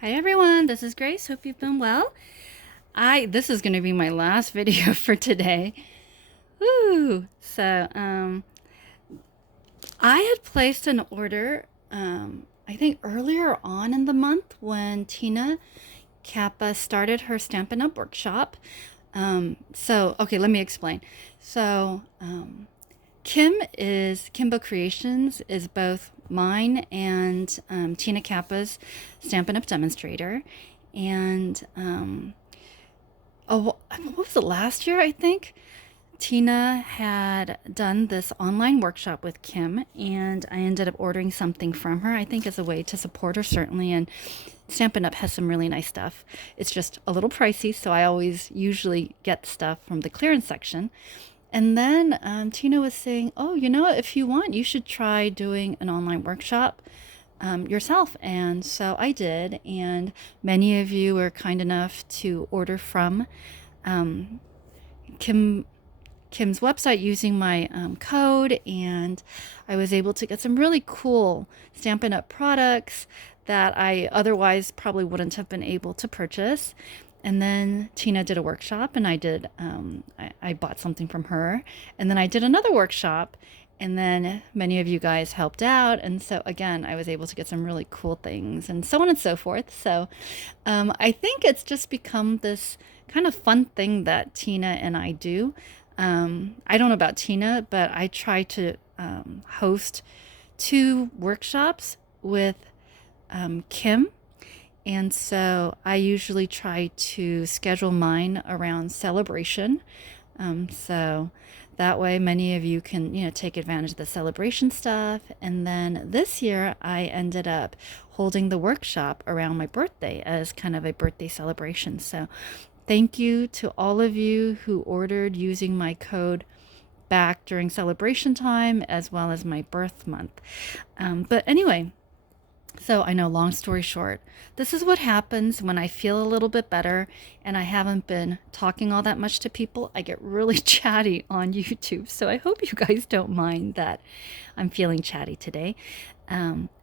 Hi everyone, this is Grace. Hope you've been well. This is going to be my last video for today. Woo! I had placed an order I think earlier on in the month when Tina Kappa started her Stampin' Up workshop. Okay, let me explain. So, Kimba Creations is both mine and Tina Kappa's Stampin' Up demonstrator. And what was it, last year, I think? Tina had done this online workshop with Kim, and I ended up ordering something from her, I think, as a way to support her, certainly. And Stampin' Up has some really nice stuff. It's just a little pricey, so I always usually get stuff from the clearance section. And then Tina was saying, oh, if you want, you should try doing an online workshop yourself. And so I did. And many of you were kind enough to order from um, Kim. Kim's website using my code, and I was able to get some really cool Stampin' Up products that I otherwise probably wouldn't have been able to purchase. And then Tina did a workshop, and I bought something from her. And then I did another workshop, and then many of you guys helped out. And so again, I was able to get some really cool things, and so on and so forth. So I think it's just become this kind of fun thing that Tina and I do. I don't know about Tina, but I try to host two workshops with Kim. And so I usually try to schedule mine around celebration. So that way many of you can, take advantage of the celebration stuff. And then this year I ended up holding the workshop around my birthday as kind of a birthday celebration. So thank you to all of you who ordered using my code back during celebration time as well as my birth month. But anyway, so I know, long story short, this is what happens when I feel a little bit better and I haven't been talking all that much to people. I get really chatty on YouTube. So I hope you guys don't mind that I'm feeling chatty today.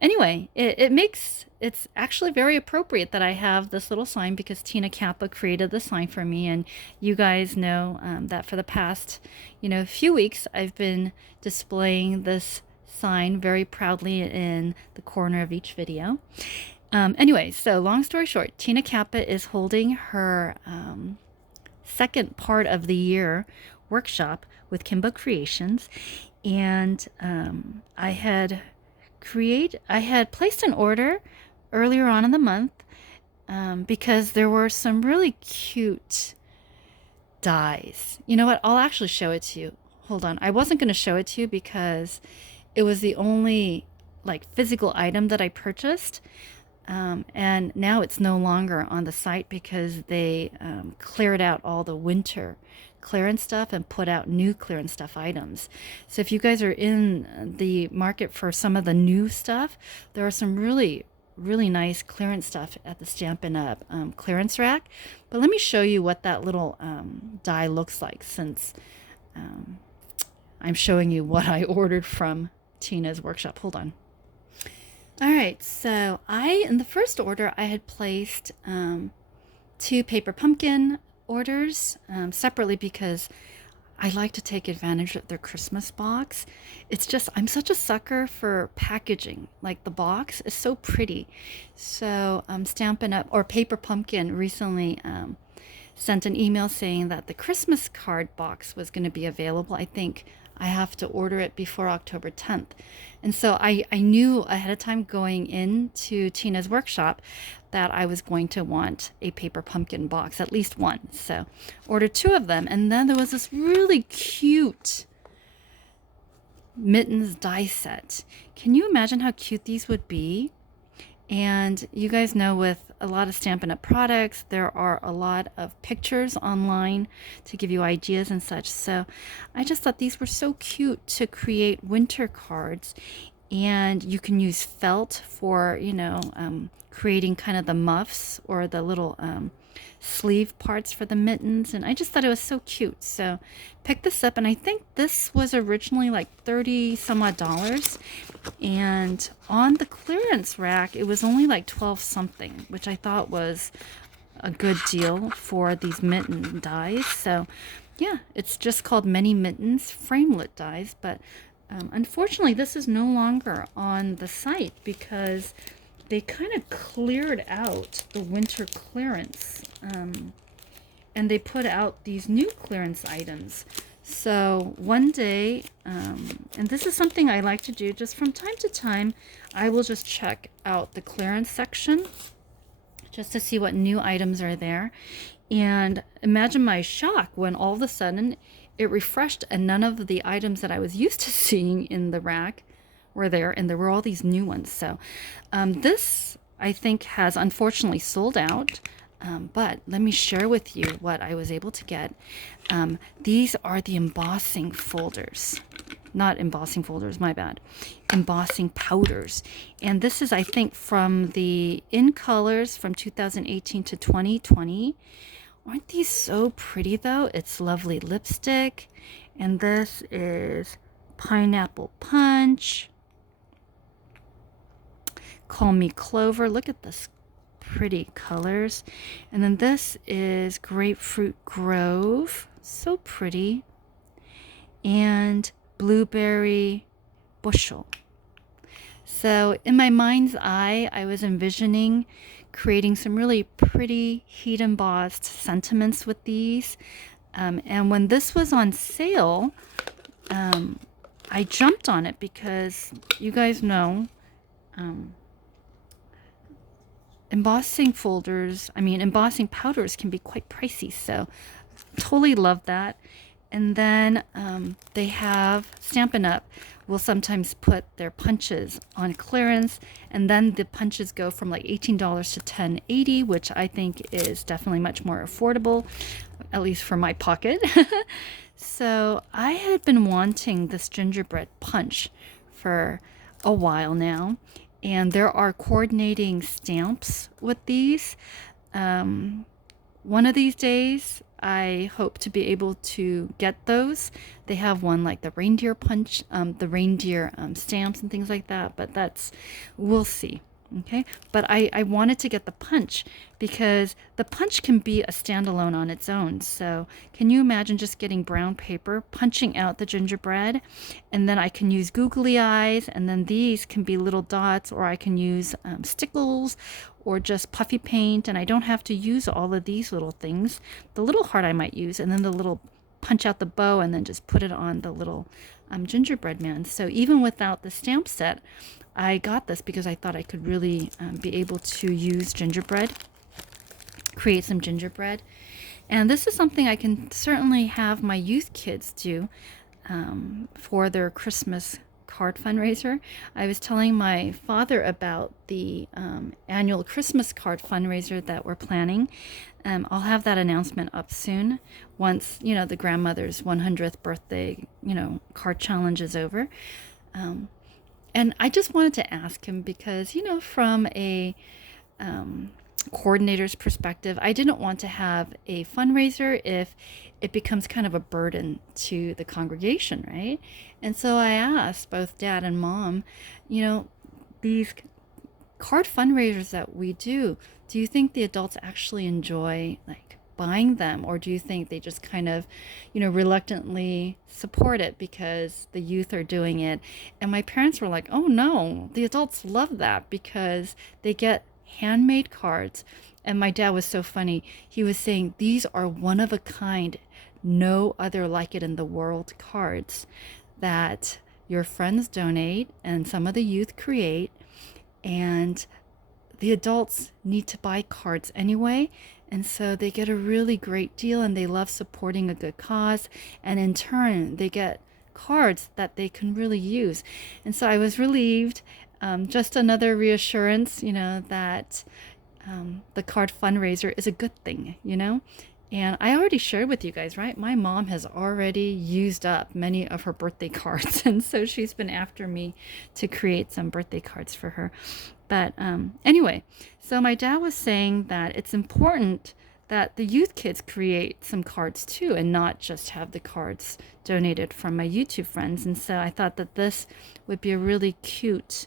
Anyway, it's actually very appropriate that I have this little sign because Tina Kappa created the sign for me. And you guys know that for the past, few weeks, I've been displaying this sign very proudly in the corner of each video. Anyway, so long story short, Tina Kappa is holding her second part of the year workshop with Kimba Creations, and I had placed an order earlier on in the month because there were some really cute dies. You know what? I'll actually show it to you. Hold on. I wasn't going to show it to you because it was the only physical item that I purchased. And now it's no longer on the site because they cleared out all the winter clearance stuff and put out new clearance stuff items. So if you guys are in the market for some of the new stuff, there are some really nice clearance stuff at the Stampin' Up clearance rack. But let me show you what that little die looks like, since I'm showing you what I ordered from Tina's workshop. Hold on. All right, so in the first order, I had placed two paper pumpkin orders separately because I like to take advantage of their Christmas box. It's just, I'm such a sucker for packaging. Like, the box is so pretty. So Stampin' Up! Or Paper Pumpkin recently sent an email saying that the Christmas card box was going to be available. I think I have to order it before October 10th. And so I knew ahead of time going into Tina's workshop that I was going to want a paper pumpkin box, at least one. So ordered two of them. And then there was this really cute mittens die set. Can you imagine how cute these would be? And you guys know, with a lot of Stampin' Up! Products, there are a lot of pictures online to give you ideas and such. So I just thought these were so cute to create winter cards. And you can use felt for, creating kind of the muffs or the little sleeve parts for the mittens. And I just thought it was so cute. So picked this up, and I think this was originally like 30 some odd dollars. And on the clearance rack, it was only like 12 something, which I thought was a good deal for these mitten dies. So yeah, it's just called Many Mittens Framelit dies, but unfortunately this is no longer on the site because they kind of cleared out the winter clearance, and they put out these new clearance items. So one day, and this is something I like to do just from time to time, I will just check out the clearance section just to see what new items are there. And imagine my shock when all of a sudden it refreshed and none of the items that I was used to seeing in the rack were there, and there were all these new ones. So this, I think, has unfortunately sold out. But let me share with you what I was able to get. These are the embossing folders. Not embossing folders, my bad. Embossing powders. And this is, I think, from the In Colors from 2018 to 2020. Aren't these so pretty, though? It's lovely lipstick. And this is Pineapple Punch. Call Me Clover. Look at this pretty colors. And then this is Grapefruit Grove. So pretty. And Blueberry Bushel. So in my mind's eye, I was envisioning creating some really pretty heat embossed sentiments with these. And when this was on sale, I jumped on it because you guys know embossing powders can be quite pricey. So totally love that. And then they have Stampin' Up! Will sometimes put their punches on clearance, and then the punches go from like $18 to $10.80, which I think is definitely much more affordable, at least for my pocket. So I had been wanting this gingerbread punch for a while now, and there are coordinating stamps with these. One of these days I hope to be able to get those. They have one like the reindeer punch, the reindeer stamps and things like that, but we'll see. Okay, but I wanted to get the punch because the punch can be a standalone on its own. So can you imagine just getting brown paper, punching out the gingerbread, and then I can use googly eyes, and then these can be little dots, or I can use stickles or just puffy paint, and I don't have to use all of these little things. The little heart I might use, and then the little punch out the bow and then just put it on the little gingerbread man. So even without the stamp set, I got this because I thought I could really be able to use gingerbread, create some gingerbread. And this is something I can certainly have my youth kids do for their Christmas card fundraiser. I was telling my father about the annual Christmas card fundraiser that we're planning. I'll have that announcement up soon once, the grandmother's 100th birthday, card challenge is over. And I just wanted to ask him because, from a coordinator's perspective, I didn't want to have a fundraiser if it becomes kind of a burden to the congregation, right? And so I asked both Dad and Mom, these card fundraisers that we do you think the adults actually enjoy like buying them, or do you think they just kind of, reluctantly support it because the youth are doing it? And my parents were like, oh no, the adults love that because they get handmade cards. And my dad was so funny. He was saying, these are one of a kind, no other like it in the world cards that your friends donate and some of the youth create, and the adults need to buy cards anyway, and so they get a really great deal, and they love supporting a good cause, and in turn they get cards that they can really use. And so I was relieved, just another reassurance, that the card fundraiser is a good thing, And I already shared with you guys, right? My mom has already used up many of her birthday cards. And so she's been after me to create some birthday cards for her. But anyway, so my dad was saying that it's important that the youth kids create some cards too and not just have the cards donated from my YouTube friends. And so I thought that this would be a really cute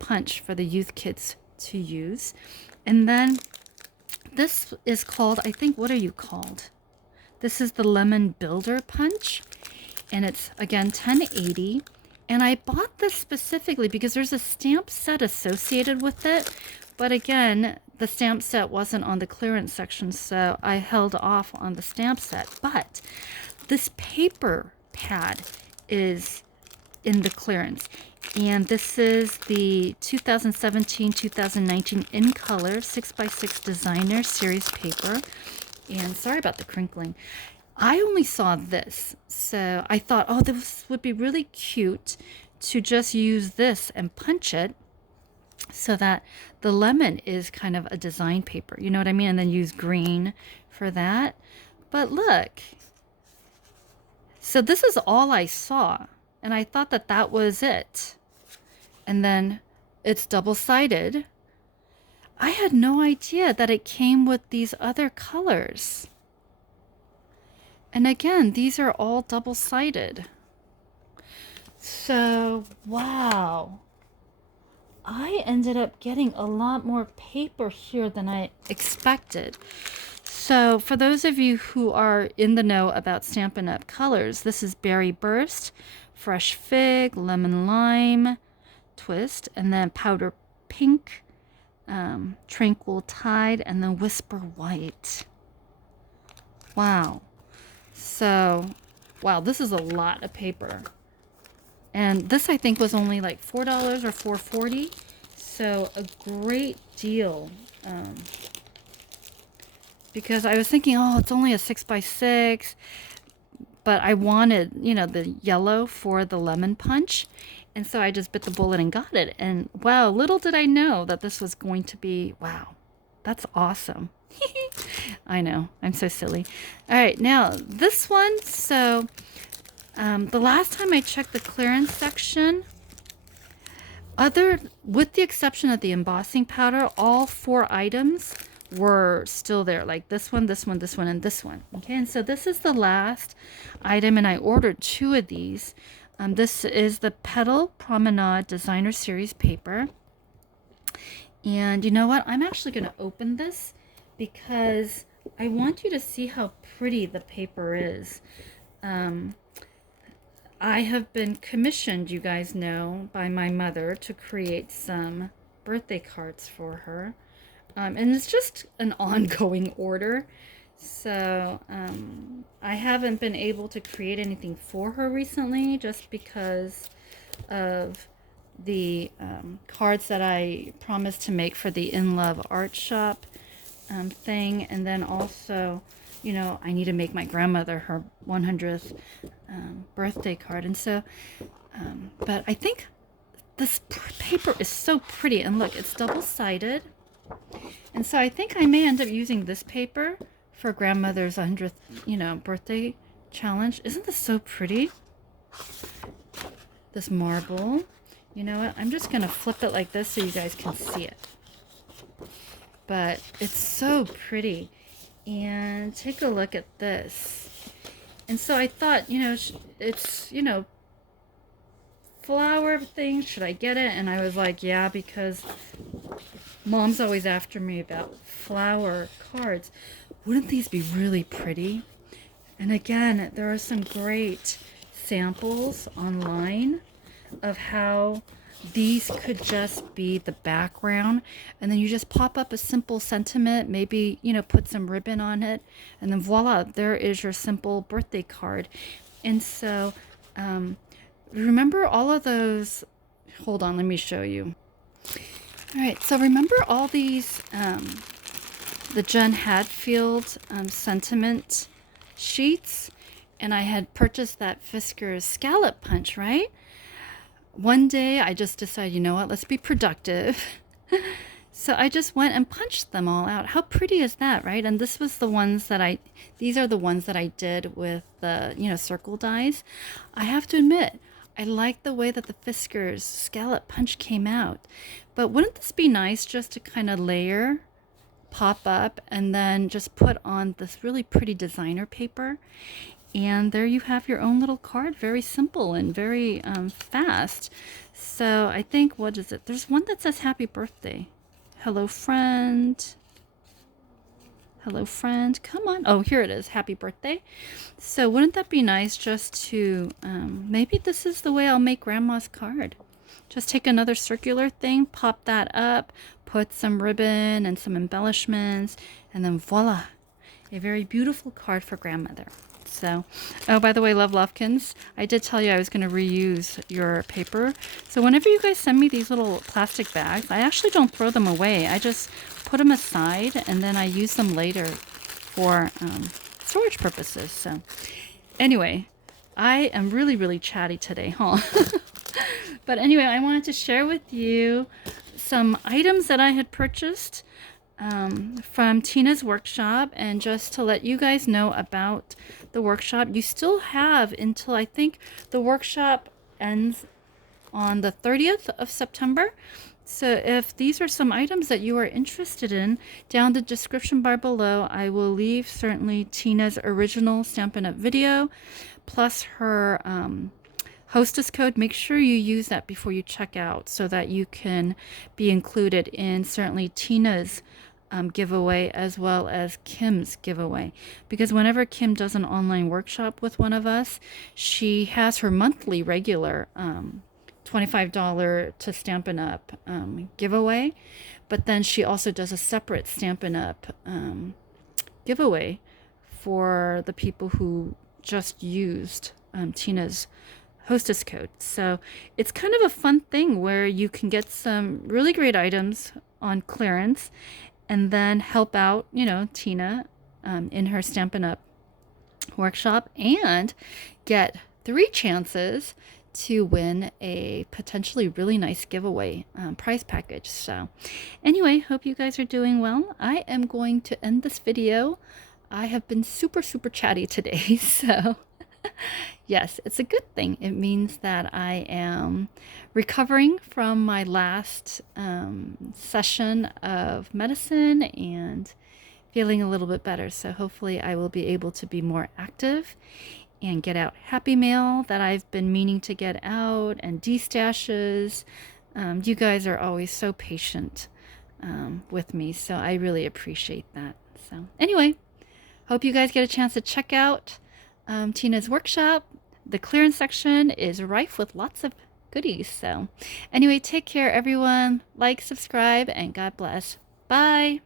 punch for the youth kids to use. And then this is called, I think, what are you called? This is the Lemon Builder Punch. And it's, again, 1080. And I bought this specifically because there's a stamp set associated with it. But again, the stamp set wasn't on the clearance section, so I held off on the stamp set. But this paper pad is in the clearance. And this is the 2017-2019 in color 6x6 designer series paper. And sorry about the crinkling. I only saw this, so I thought, oh, this would be really cute to just use this and punch it so that the lemon is kind of a design paper. You know what I mean? And then use green for that. But look. So this is all I saw. And I thought that that was it. And then it's double-sided. I had no idea that it came with these other colors. And again, these are all double-sided. So, wow. I ended up getting a lot more paper here than I expected. So for those of you who are in the know about Stampin' Up! Colors, this is Berry Burst, Fresh Fig, Lemon Lime, Twist, and then Powder Pink, Tranquil Tide, and then Whisper White. Wow. So, wow, this is a lot of paper. And this, I think, was only like $4 or $4.40. So a great deal. Because I was thinking, oh, it's only a 6x6. But I wanted, you know, the yellow for the lemon punch. And so I just bit the bullet and got it. And wow, little did I know that this was going to be, wow, that's awesome. I know, I'm so silly. All right, now this one. So the last time I checked the clearance section, with the exception of the embossing powder, all 4 items were still there, like this one, this one, this one, and this one. Okay, and so this is the last item, and I ordered 2 of these. This is the Petal Promenade Designer Series paper. And you know what? I'm actually going to open this because I want you to see how pretty the paper is. I have been commissioned, you guys know, by my mother to create some birthday cards for her. And it's just an ongoing order. So I haven't been able to create anything for her recently just because of the cards that I promised to make for the In Love Art Shop thing. And then also, you know, I need to make my grandmother her 100th birthday card. And so, but I think this paper is so pretty. And look, it's double-sided. And so I think I may end up using this paper for grandmother's 100th, you know, birthday challenge. Isn't this so pretty? This marble. You know what? I'm just going to flip it like this so you guys can see it. But it's so pretty. And take a look at this. And so I thought, you know, it's, you know, flower thing. Should I get it? And I was like, yeah, because Mom's always after me about flower cards. Wouldn't these be really pretty? And again, there are some great samples online of how these could just be the background, and then you just pop up a simple sentiment, maybe, you know, put some ribbon on it, and then voila, there is your simple birthday card. And so remember all of those, hold on, let me show you. All right, so remember all these the Jen Hadfield sentiment sheets, and I had purchased that Fisker's scallop punch, right? One day I just decided, you know what, let's be productive. So I just went and punched them all out. How pretty is that, right? And this was the ones that these are the ones that I did with the, circle dies. I have to admit, I like the way that the Fiskars scallop punch came out. But wouldn't this be nice just to kind of layer, pop up, and then just put on this really pretty designer paper? And there you have your own little card. Very simple and very fast. So I think, what is it? There's one that says happy birthday. Hello, friend. Hello, friend. Come on. Oh, here it is. Happy birthday. So wouldn't that be nice just to, maybe this is the way I'll make grandma's card. Just take another circular thing, pop that up, put some ribbon and some embellishments, and then voila, a very beautiful card for grandmother. So, oh, by the way, Love Lovekins, I did tell you I was going to reuse your paper. So whenever you guys send me these little plastic bags, I actually don't throw them away. I just put them aside and then I use them later for storage purposes. So anyway, I am really, really chatty today, huh? But anyway, I wanted to share with you some items that I had purchased from Tina's workshop, and just to let you guys know about the workshop. You still have until, I think the workshop ends on the 30th of September. So if these are some items that you are interested in, down the description bar below, I will leave certainly Tina's original Stampin' Up! Video, plus her Hostess code. Make sure you use that before you check out so that you can be included in certainly Tina's giveaway as well as Kim's giveaway. Because whenever Kim does an online workshop with one of us, she has her monthly regular $25 to Stampin' Up! Giveaway. But then she also does a separate Stampin' Up! Giveaway for the people who just used Tina's Hostess code. So it's kind of a fun thing where you can get some really great items on clearance and then help out, Tina in her Stampin' Up! Workshop, and get 3 chances to win a potentially really nice giveaway prize package. So anyway, hope you guys are doing well. I am going to end this video. I have been super, super chatty today, so yes, it's a good thing. It means that I am recovering from my last session of medicine and feeling a little bit better. So hopefully I will be able to be more active and get out Happy Mail that I've been meaning to get out, and D-stashes. You guys are always so patient with me, so I really appreciate that. So anyway, hope you guys get a chance to check out Tina's workshop. The clearance section is rife with lots of goodies. So anyway, take care everyone. Like, subscribe, and God bless. Bye.